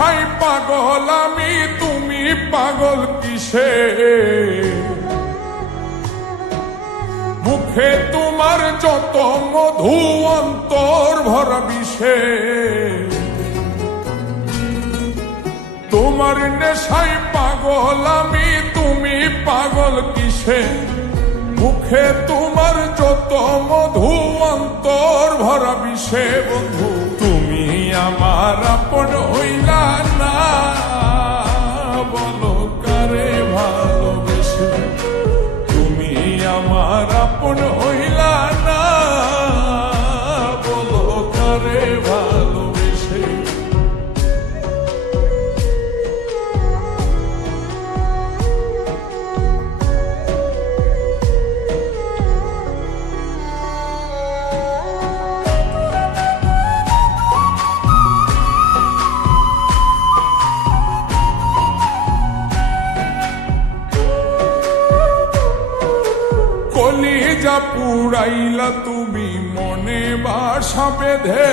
নেশায় পাগল আমি, তুমি পাগল কিসে? মুখে তোমার যত মধু অন্তর ভরা বিষে। তোমার নেশায় পাগল আমি, তুমি পাগল কিসে? মুখে তোমার যত মধু অন্তর ভরা বিষে। বন্ধু তুমি আমার আপন হইলা না, বলো কারে ভালোবেসে? তুমি আমার আপন হইলা না, বলো কারে ভালোবেসে? কলিজা পুরাইলা তুমি মনে বাসা বেঁধে,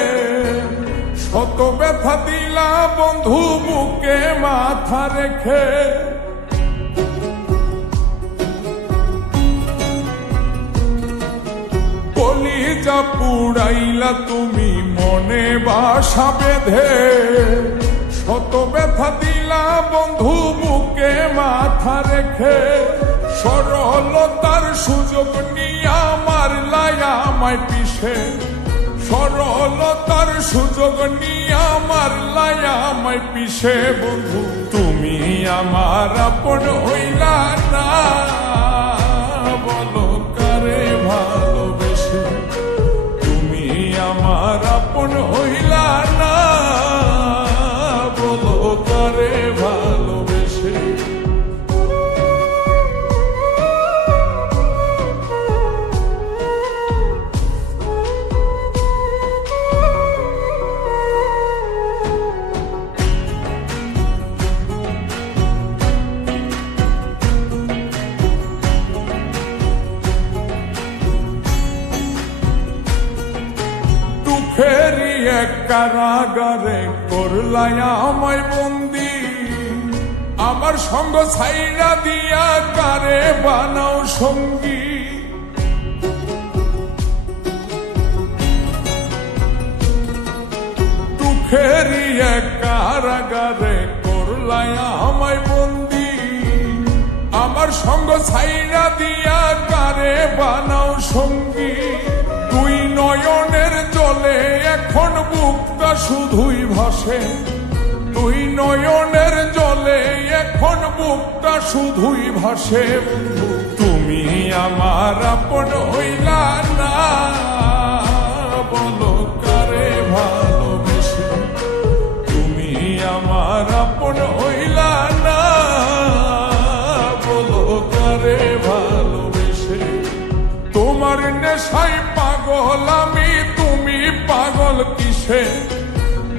শত ব্যথা দিলা বন্ধু বুকে মাথা রেখে। কলিজা পুরাইলা তুমি মনে বাসা বেঁধে, শত ব্যথা দিলা বন্ধু বুকে মাথা রেখে। সরলতার সুযোগ নিয়া মারলাই আমায় পিছে, সরলতার সুযোগ নিয়া মারলাই আমায় পিছে। বন্ধু তুমি আমার আপন হইলা না, বলো কারে ভালোবেসে? তুমি আমার আপন হইলা না, বলো কারে ভালোবেসে? ফেরি এক কারাগারে করলাই আমায় বন্দি, আমার সঙ্গ ছাইরা দিয়া কারে বানাও সঙ্গী। দুঃখেরি এক কারাগারে করলাই আমায় বন্দি, আমার সঙ্গ ছাইরা দিয়া কারে বানাও সঙ্গী। দুই নয়নের জলে এখন বুকটা শুধুই ভাসে, দুই নয়নের জলে এখন বুকটা শুধুই ভাসে। বন্ধু তুমি আমার আপন হইলা না, বলো কারে ভালোবেসে? তুমি আমার আপন হইলা না, বলো কারে ভালোবেসে? তোমার নেশায় পাগল আমি, তুমি পাগল কিসে?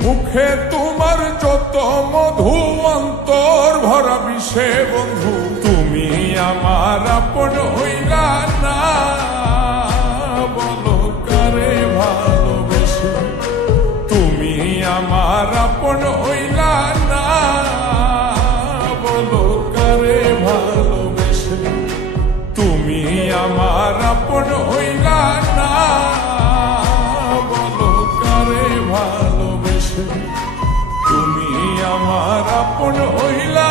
মুখে তোমার যত মধু অন্তর ভরা বিষে। বন্ধু তুমি আমার আপন হইলা না, বলো কারে ভালোবেসে? তুমি আমার আপন হইলা না, বলো কারে ভালোবেসে? তুমি আমার আপন হইলা না, বলো কারে ভালোবেসে? তুমি আমার আপন হইলা